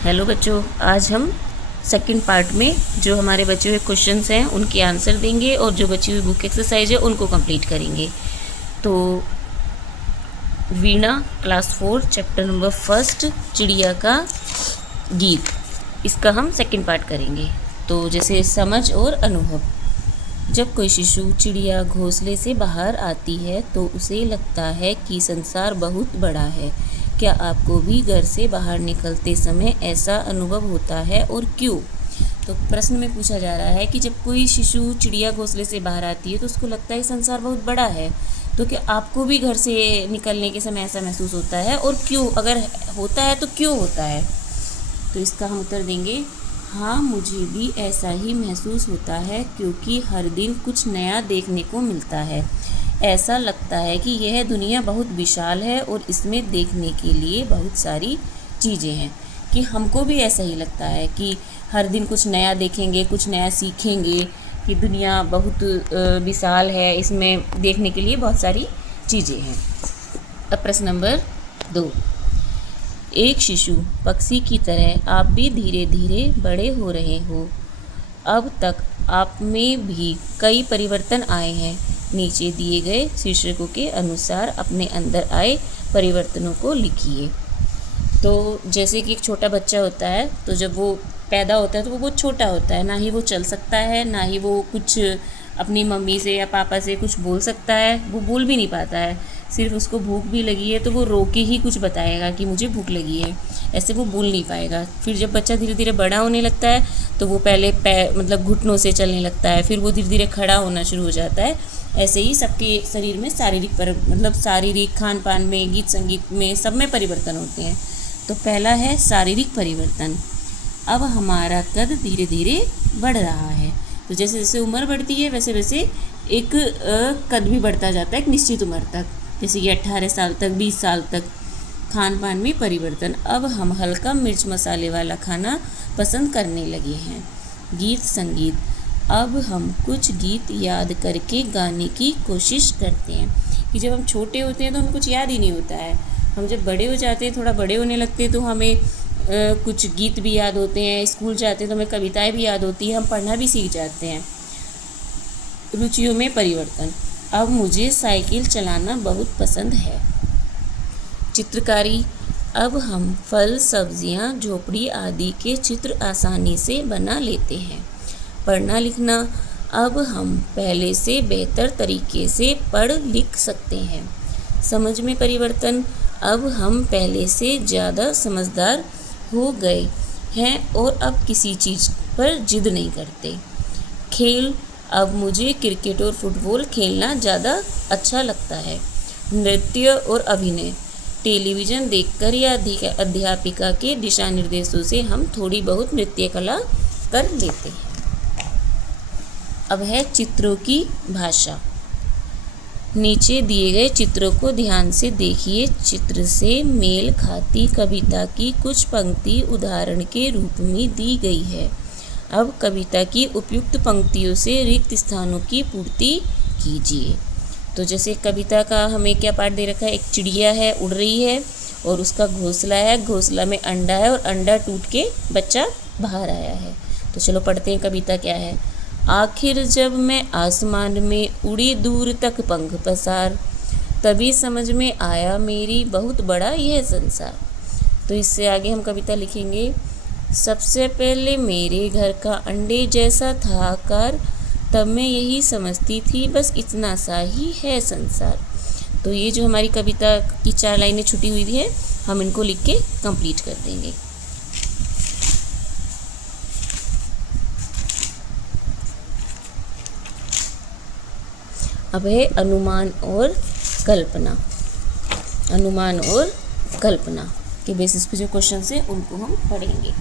Hello बच्चों, आज हम सेकंड पार्ट में जो हमारे बचे हुए क्वेश्चंस हैं उनके आंसर देंगे और जो बची हुई बुक एक्सरसाइज है उनको कंप्लीट करेंगे। तो वीणा क्लास 4 चैप्टर नंबर 1 चिड़िया का गीत, इसका हम सेकंड पार्ट करेंगे। तो जैसे समझ और अनुभव। जब कोई शिशु चिड़िया घोंसले से बाहर आती है तो उसे लगता है कि संसार बहुत बड़ा है। क्या आपको भी घर से बाहर निकलते समय ऐसा अनुभव होता है और क्यों? तो प्रश्न में पूछा जा रहा है कि जब कोई शिशु चिड़िया घोंसले से बाहर आती है तो उसको लगता है संसार बहुत बड़ा है। तो क्या आपको भी घर से निकलने के समय ऐसा महसूस होता है और क्यों? अगर होता है तो क्यों होता है? तो इसका हम उत्तर देंगे, हाँ मुझे भी ऐसा ही महसूस होता है, क्योंकि हर दिन कुछ नया देखने को मिलता है। ऐसा लगता है कि यह दुनिया बहुत विशाल है और इसमें देखने के लिए बहुत सारी चीज़ें हैं। कि हमको भी ऐसा ही लगता है कि हर दिन कुछ नया देखेंगे, कुछ नया सीखेंगे, कि दुनिया बहुत विशाल है, इसमें देखने के लिए बहुत सारी चीज़ें हैं। अब प्रश्न नंबर 2। एक शिशु पक्षी की तरह आप भी धीरे धीरे बड़े हो रहे हो। अब तक आप में भी कई परिवर्तन आए हैं। नीचे दिए गए शीर्षकों के अनुसार अपने अंदर आए परिवर्तनों को लिखिए। तो जैसे कि एक छोटा बच्चा होता है, तो जब वो पैदा होता है तो वो बहुत छोटा होता है, ना ही वो चल सकता है, ना ही वो कुछ अपनी मम्मी से या पापा से कुछ बोल सकता है। वो बोल भी नहीं पाता है। सिर्फ उसको भूख भी लगी है तो वो रो के ही कुछ बताएगा कि मुझे भूख लगी है, ऐसे वो बोल नहीं पाएगा। फिर जब बच्चा धीरे धीरे बड़ा होने लगता है तो वो पहले मतलब घुटनों से चलने लगता है, फिर वो धीरे धीरे खड़ा होना शुरू हो जाता है। ऐसे ही सबके शरीर में शारीरिक खान पान में, गीत संगीत में, सब में परिवर्तन होते हैं। तो पहला है शारीरिक परिवर्तन। अब हमारा कद धीरे धीरे बढ़ रहा है। तो जैसे जैसे उम्र बढ़ती है वैसे वैसे एक कद भी बढ़ता जाता है एक निश्चित उम्र तक, जैसे कि 18 साल तक, 20 साल तक। खान पान में परिवर्तन। अब हम हल्का मिर्च मसाले वाला खाना पसंद करने लगे हैं। गीत संगीत। अब हम कुछ गीत याद करके गाने की कोशिश करते हैं। कि जब हम छोटे होते हैं तो हमें कुछ याद ही नहीं होता है। हम जब बड़े हो जाते हैं, थोड़ा बड़े होने लगते हैं, तो हमें कुछ गीत भी याद होते हैं। स्कूल जाते हैं तो हमें कविताएं भी याद होती हैं, हम पढ़ना भी सीख जाते हैं। रुचियों में परिवर्तन। अब मुझे साइकिल चलाना बहुत पसंद है। चित्रकारी। अब हम फल, सब्जियां, झोपड़ी आदि के चित्र आसानी से बना लेते हैं। पढ़ना लिखना। अब हम पहले से बेहतर तरीके से पढ़ लिख सकते हैं। समझ में परिवर्तन। अब हम पहले से ज़्यादा समझदार हो गए हैं और अब किसी चीज़ पर जिद नहीं करते। खेल। अब मुझे क्रिकेट और फुटबॉल खेलना ज़्यादा अच्छा लगता है। नृत्य और अभिनय। टेलीविज़न देखकर या अध्यापिका के दिशा निर्देशों से हम थोड़ी बहुत नृत्य कला कर लेते हैं। अब है चित्रों की भाषा। नीचे दिए गए चित्रों को ध्यान से देखिए। चित्र से मेल खाती कविता की कुछ पंक्ति उदाहरण के रूप में दी गई है। अब कविता की उपयुक्त पंक्तियों से रिक्त स्थानों की पूर्ति कीजिए। तो जैसे कविता का हमें क्या पाठ दे रखा है, एक चिड़िया है, उड़ रही है और उसका घोंसला है, घोंसला में अंडा है और अंडा टूट के बच्चा बाहर आया है। तो चलो पढ़ते हैं कविता क्या है। आखिर जब मैं आसमान में उड़ी दूर तक पंख पसार, तभी समझ में आया मेरी बहुत बड़ा यह संसार। तो इससे आगे हम कविता लिखेंगे। सबसे पहले मेरे घर का अंडे जैसा था आकार, तब मैं यही समझती थी बस इतना सा ही है संसार। तो ये जो हमारी कविता की 4 लाइनें छुटी हुई है, हम इनको लिख के कंप्लीट कर देंगे। अब है अनुमान और कल्पना। अनुमान और कल्पना के बेसिस पे जो क्वेश्चन है उनको हम पढ़ेंगे।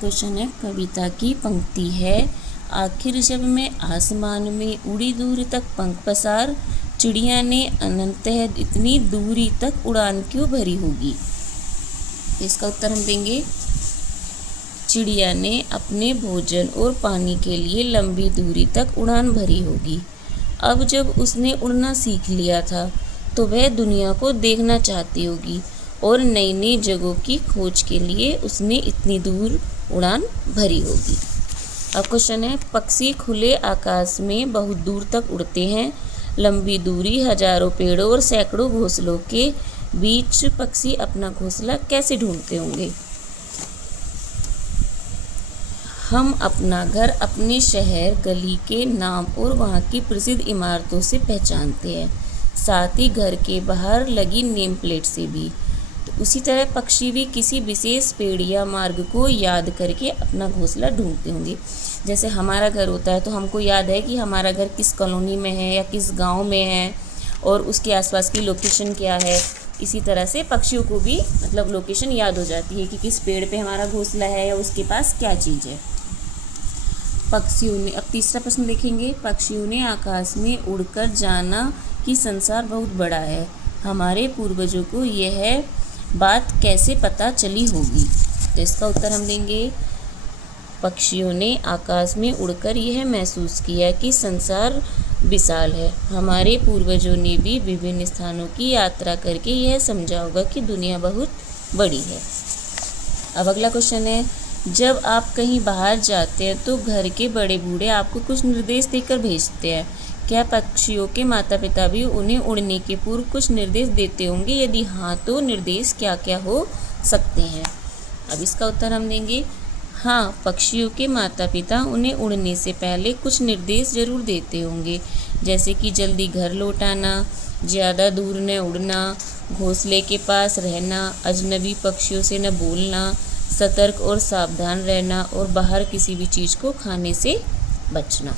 क्वेश्चन है, कविता की पंक्ति है, आखिर जब मैं आसमान में उड़ी दूर तक पंख पसार, चिड़िया ने अनंतः इतनी दूरी तक उड़ान क्यों भरी होगी। इसका उत्तर हम देंगे, चिड़िया ने अपने भोजन और पानी के लिए लंबी दूरी तक उड़ान भरी होगी। अब जब उसने उड़ना सीख लिया था तो वह दुनिया को देखना चाहती होगी और नई नई जगहों की खोज के लिए उसने इतनी दूर उड़ान भरी होगी। अब क्वेश्चन है, पक्षी खुले आकाश में बहुत दूर तक उड़ते हैं। लंबी दूरी, हजारों पेड़ों और सैकड़ों घोंसलों के बीच पक्षी अपना घोंसला कैसे ढूंढते होंगे? हम अपना घर अपने शहर, गली के नाम और वहाँ की प्रसिद्ध इमारतों से पहचानते हैं, साथ ही घर के बाहर लगी नेम प्लेट से भी। तो उसी तरह पक्षी भी किसी विशेष पेड़ या मार्ग को याद करके अपना घोंसला ढूंढते होंगे। जैसे हमारा घर होता है तो हमको याद है कि हमारा घर किस कॉलोनी में है या किस गांव में है और उसके आसपास की लोकेशन क्या है। इसी तरह से पक्षियों को भी मतलब लोकेशन याद हो जाती है कि किस पेड़ पे हमारा घोंसला है या उसके पास क्या चीज़ है। पक्षियों ने, अब तीसरा प्रश्न देखेंगे, पक्षियों ने आकाश में उड़कर जाना कि संसार बहुत बड़ा है। हमारे पूर्वजों को यह बात कैसे पता चली होगी? तो इसका उत्तर हम देंगे, पक्षियों ने आकाश में उड़कर यह महसूस किया कि संसार विशाल है। हमारे पूर्वजों ने भी विभिन्न स्थानों की यात्रा करके यह समझा होगा कि दुनिया बहुत बड़ी है। अब अगला क्वेश्चन है, जब आप कहीं बाहर जाते हैं तो घर के बड़े बूढ़े आपको कुछ निर्देश देकर भेजते हैं। क्या पक्षियों के माता पिता भी उन्हें उड़ने के पूर्व कुछ निर्देश देते होंगे? यदि हाँ तो निर्देश क्या क्या हो सकते हैं? अब इसका उत्तर हम देंगे, हाँ, पक्षियों के माता पिता उन्हें उड़ने से पहले कुछ निर्देश जरूर देते होंगे, जैसे कि जल्दी घर लौट आना, ज़्यादा दूर न उड़ना, घोंसले के पास रहना, अजनबी पक्षियों से न बोलना, सतर्क और सावधान रहना और बाहर किसी भी चीज़ को खाने से बचना।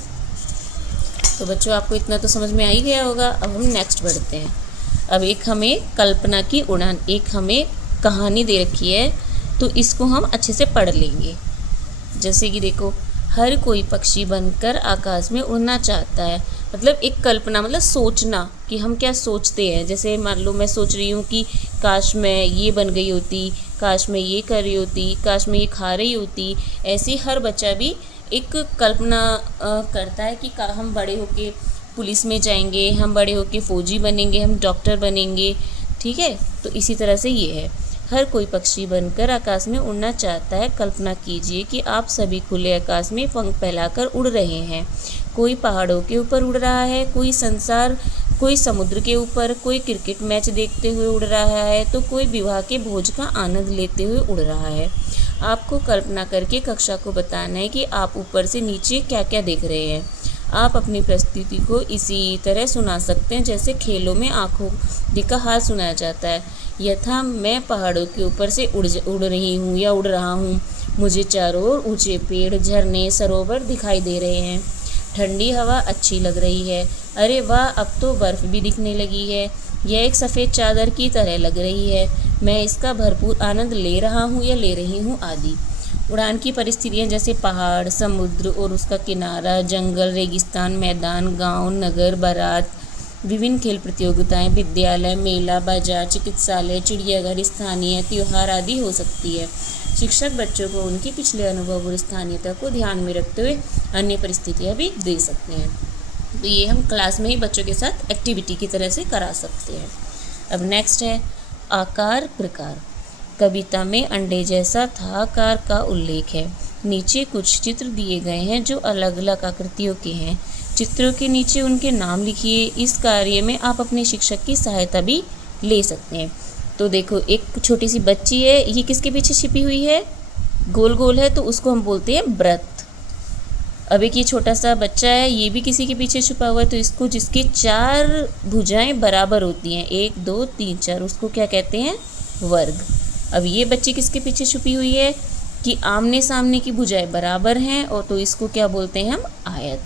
तो बच्चों, आपको इतना तो समझ में आ ही गया होगा। अब हम नेक्स्ट बढ़ते हैं। अब एक हमें कल्पना की उड़ान, एक हमें कहानी दे रखी है, तो इसको हम अच्छे से पढ़ लेंगे। जैसे कि देखो, हर कोई पक्षी बनकर आकाश में उड़ना चाहता है। मतलब एक कल्पना, मतलब सोचना कि हम क्या सोचते हैं। जैसे मान लो मैं सोच रही हूँ कि काश मैं ये बन गई होती, काश मैं ये कर रही होती, काश मैं ये खा रही होती। ऐसे हर बच्चा भी एक कल्पना करता है कि हम बड़े होके पुलिस में जाएंगे, हम बड़े होके फ़ौजी बनेंगे, हम डॉक्टर बनेंगे। ठीक है, तो इसी तरह से ये है, हर कोई पक्षी बनकर आकाश में उड़ना चाहता है। कल्पना कीजिए कि आप सभी खुले आकाश में पंख फैलाकर उड़ रहे हैं। कोई पहाड़ों के ऊपर उड़ रहा है, कोई समुद्र के ऊपर, कोई क्रिकेट मैच देखते हुए उड़ रहा है, तो कोई विवाह के भोज का आनंद लेते हुए उड़ रहा है। आपको कल्पना करके कक्षा को बताना है कि आप ऊपर से नीचे क्या क्या देख रहे हैं। आप अपनी प्रस्तुति को इसी तरह सुना सकते हैं जैसे खेलों में आंखों दिखा हाल सुनाया जाता है। यथा मैं पहाड़ों के ऊपर से उड़ रही हूँ या उड़ रहा हूँ। मुझे चारों ओर ऊंचे पेड़, झरने, सरोवर दिखाई दे रहे हैं। ठंडी हवा अच्छी लग रही है। अरे वाह, अब तो बर्फ़ भी दिखने लगी है। यह एक सफ़ेद चादर की तरह लग रही है। मैं इसका भरपूर आनंद ले रहा हूँ या ले रही हूँ आदि। उड़ान की परिस्थितियाँ जैसे पहाड़, समुद्र और उसका किनारा, जंगल, रेगिस्तान, मैदान, गांव, नगर, बारात, विभिन्न खेल प्रतियोगिताएं, विद्यालय, मेला, बाजार, चिकित्सालय, चिड़ियाघर, स्थानीय त्योहार आदि हो सकती है। शिक्षक बच्चों को उनके पिछले अनुभव और स्थानीयता को ध्यान में रखते हुए अन्य परिस्थितियाँ भी दे सकते हैं। तो ये हम क्लास में ही बच्चों के साथ एक्टिविटी की तरह से करा सकते हैं। अब नेक्स्ट है आकार प्रकार। कविता में अंडे जैसा था आकार का उल्लेख है। नीचे कुछ चित्र दिए गए हैं जो अलग अलग आकृतियों के हैं। चित्रों के नीचे उनके नाम लिखिए। इस कार्य में आप अपने शिक्षक की सहायता भी ले सकते हैं। तो देखो, एक छोटी सी बच्ची है, ये किसके पीछे छिपी हुई है? गोल गोल है तो उसको हम बोलते हैं व्रत। अब एक ये छोटा सा बच्चा है, ये भी किसी के पीछे छुपा हुआ है, तो इसको जिसकी 4 भुजाएं बराबर होती हैं, 1 2 3 4, उसको क्या कहते हैं? वर्ग। अब ये बच्ची किसके पीछे छुपी हुई है कि आमने सामने की भुजाएं बराबर हैं, और तो इसको क्या बोलते हैं हम? आयत।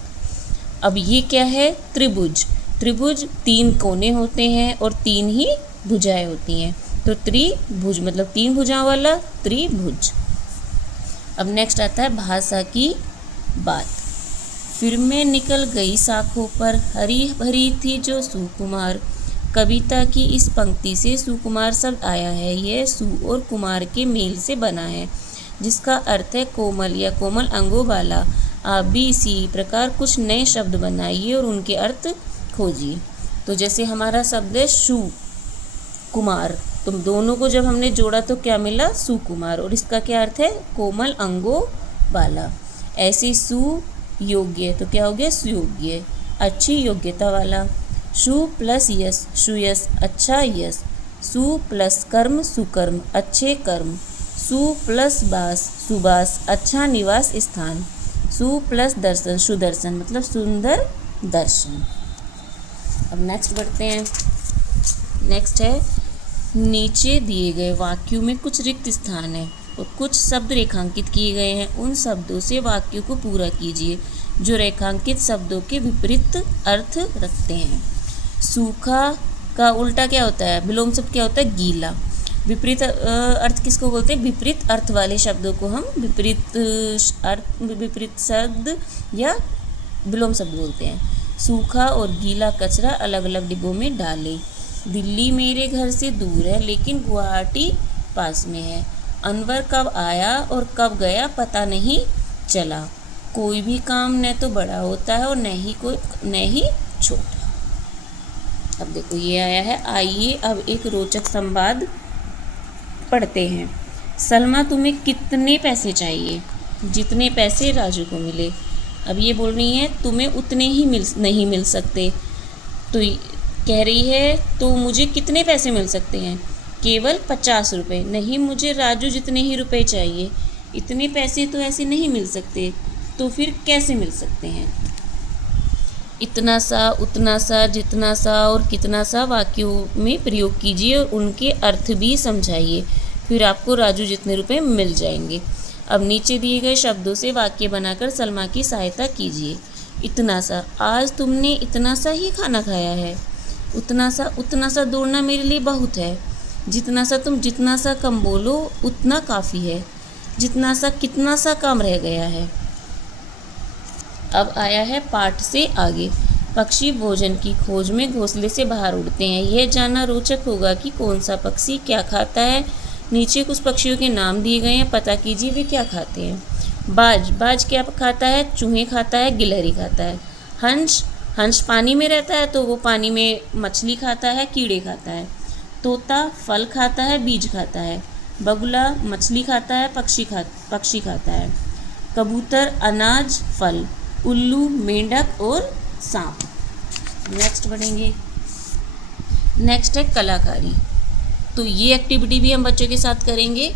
अब ये क्या है? त्रिभुज। त्रिभुज 3 कोने होते हैं और 3 ही भुजाएं होती हैं, तो त्रिभुज मतलब 3 भुजाओं वाला त्रिभुज। अब नेक्स्ट आता है भाषा की बात। फिर मैं निकल गई शाखों पर, हरी भरी थी जो सुकुमार। कविता की इस पंक्ति से सुकुमार शब्द आया है। यह सु और कुमार के मेल से बना है, जिसका अर्थ है कोमल या कोमल अंगों वाला। आप भी इसी प्रकार कुछ नए शब्द बनाइए और उनके अर्थ खोजिए। तो जैसे हमारा शब्द है शु कुमार, तो दोनों को जब हमने जोड़ा तो क्या मिला, सुकुमार। और इसका क्या अर्थ है, कोमल अंगों वाला। ऐसे सुयोग्य तो क्या हो गया, सुयोग्य, अच्छी योग्यता वाला। सु प्लस यश, सुयश, अच्छा यश। सु प्लस कर्म, सुकर्म, अच्छे कर्म। सु प्लस बास, सुबास, अच्छा निवास स्थान। सु प्लस दर्शन, सुदर्शन मतलब सुंदर दर्शन। अब नेक्स्ट बढ़ते हैं। नेक्स्ट है, नीचे दिए गए वाक्यों में कुछ रिक्त स्थान है और कुछ शब्द रेखांकित किए गए हैं। उन शब्दों से वाक्यों को पूरा कीजिए जो रेखांकित शब्दों के विपरीत अर्थ रखते हैं। सूखा का उल्टा क्या होता है, विलोम शब्द क्या होता है, गीला। विपरीत अर्थ किसको बोलते हैं, विपरीत अर्थ वाले शब्दों को हम विपरीत शब्द या विलोम शब्द बोलते हैं। सूखा और गीला कचरा अलग अलग डिब्बों में डालें। दिल्ली मेरे घर से दूर है लेकिन गुवाहाटी पास में है। अनवर कब आया और कब गया पता नहीं चला। कोई भी काम न तो बड़ा होता है और न ही छोटा। अब देखो ये आया है। आइए अब एक रोचक संवाद पढ़ते हैं। सलमा तुम्हें कितने पैसे चाहिए, जितने पैसे राजू को मिले। अब ये बोल रही है तुम्हें उतने ही नहीं मिल सकते, तो कह रही है तो मुझे कितने पैसे मिल सकते हैं, केवल 50 रुपये। नहीं, मुझे राजू जितने ही रुपए चाहिए। इतने पैसे तो ऐसे नहीं मिल सकते, तो फिर कैसे मिल सकते हैं। इतना सा, उतना सा, जितना सा और कितना सा वाक्यों में प्रयोग कीजिए और उनके अर्थ भी समझाइए, फिर आपको राजू जितने रुपए मिल जाएंगे। अब नीचे दिए गए शब्दों से वाक्य बनाकर सलमा की सहायता कीजिए। इतना सा, आज तुमने इतना सा ही खाना खाया है। उतना सा दौड़ना मेरे लिए बहुत है। जितना सा, तुम जितना सा कम बोलो उतना काफ़ी है। जितना सा, कितना सा काम रह गया है। अब आया है पाठ से आगे। पक्षी भोजन की खोज में घोंसले से बाहर उड़ते हैं। यह जानना रोचक होगा कि कौन सा पक्षी क्या खाता है। नीचे कुछ पक्षियों के नाम दिए गए हैं, पता कीजिए वे क्या खाते हैं। बाज क्या खाता है, चूहे खाता है, गिलहरी खाता है। हंस पानी में रहता है तो वो पानी में मछली खाता है, कीड़े खाता है। तोता फल खाता है, बीज खाता है। बगुला मछली खाता है, पक्षी खाता है। कबूतर अनाज, फल। उल्लू मेंढक और सांप। नेक्स्ट बढ़ेंगे। नेक्स्ट है कलाकारी। तो ये एक्टिविटी भी हम बच्चों के साथ करेंगे।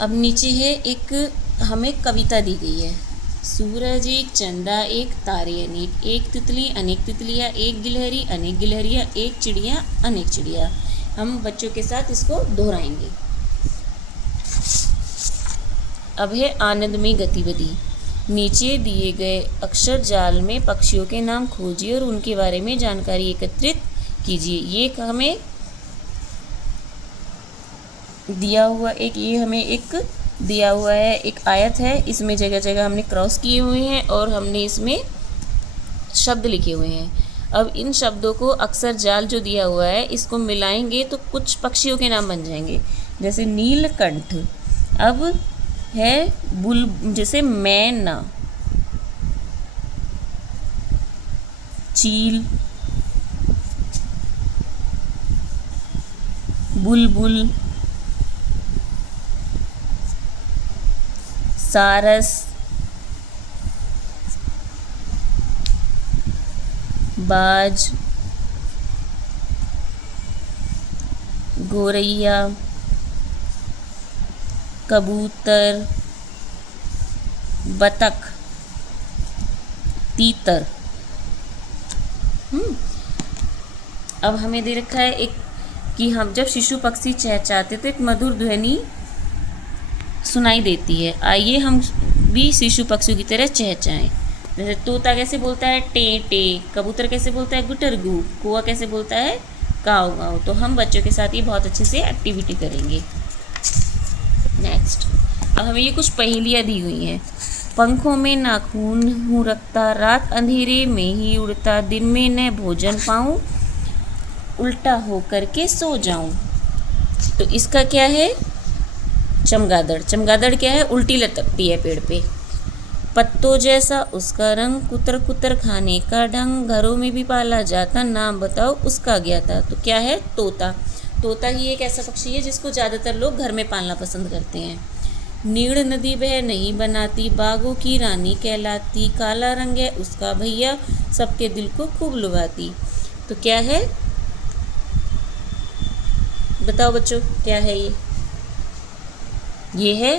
अब नीचे है एक हमें कविता दी गई है। सूरज एक, चंदा एक, तारे अनेक, एक तितली अनेक तितलियाँ, एक गिलहरी अनेक गिलहरियाँ, एक चिड़िया अनेक चिड़िया। हम बच्चों के साथ इसको दोहराएंगे। अब है आनंदमय गतिविधि। नीचे दिए गए अक्षर जाल में पक्षियों के नाम खोजिए और उनके बारे में जानकारी एकत्रित कीजिए। ये हमें दिया हुआ है एक आयत है। इसमें जगह जगह हमने क्रॉस किए हुए हैं और हमने इसमें शब्द लिखे हुए हैं। अब इन शब्दों को अक्षर जाल जो दिया हुआ है इसको मिलाएंगे तो कुछ पक्षियों के नाम बन जाएंगे। जैसे नीलकंठ। अब है जैसे मैना, चील, बुलबुल, सारस, बाज, गोरैया, कबूतर, बतख, तीतर। अब हमें दे रखा है एक कि हम जब शिशु पक्षी चहचहाते तो एक मधुर ध्वनि सुनाई देती है। आइए हम भी शिशु पक्षियों की तरह चहचहाएं। जैसे तोता कैसे बोलता है, टे टे। कबूतर कैसे बोलता है, गुटरगू। कौवा कैसे बोलता है, काव काव। तो हम बच्चों के साथ ही बहुत अच्छे से एक्टिविटी करेंगे। नेक्स्ट, अब हमें ये कुछ पहेलियाँ दी हुई हैं। पंखों में नाखून हूँ रखता, रात अंधेरे में ही उड़ता, दिन में न भोजन पाऊँ, उल्टा हो करके सो जाऊँ। तो इसका क्या है, चमगादड़। चमगादड़ क्या है, उल्टी लटकती है पेड़ पे। पत्तों जैसा उसका रंग, कुतर कुतर खाने का ढंग, घरों में भी पाला जाता, नाम बताओ उसका ज्ञाता। तो क्या है, तोता। तोता ही एक ऐसा पक्षी है जिसको ज़्यादातर लोग घर में पालना पसंद करते हैं। नीड़ नदी वह नहीं बनाती, बागों की रानी कहलाती, काला रंग है उसका भैया, सबके दिल को खूब लुभाती। तो क्या है, बताओ बच्चों, क्या है ये है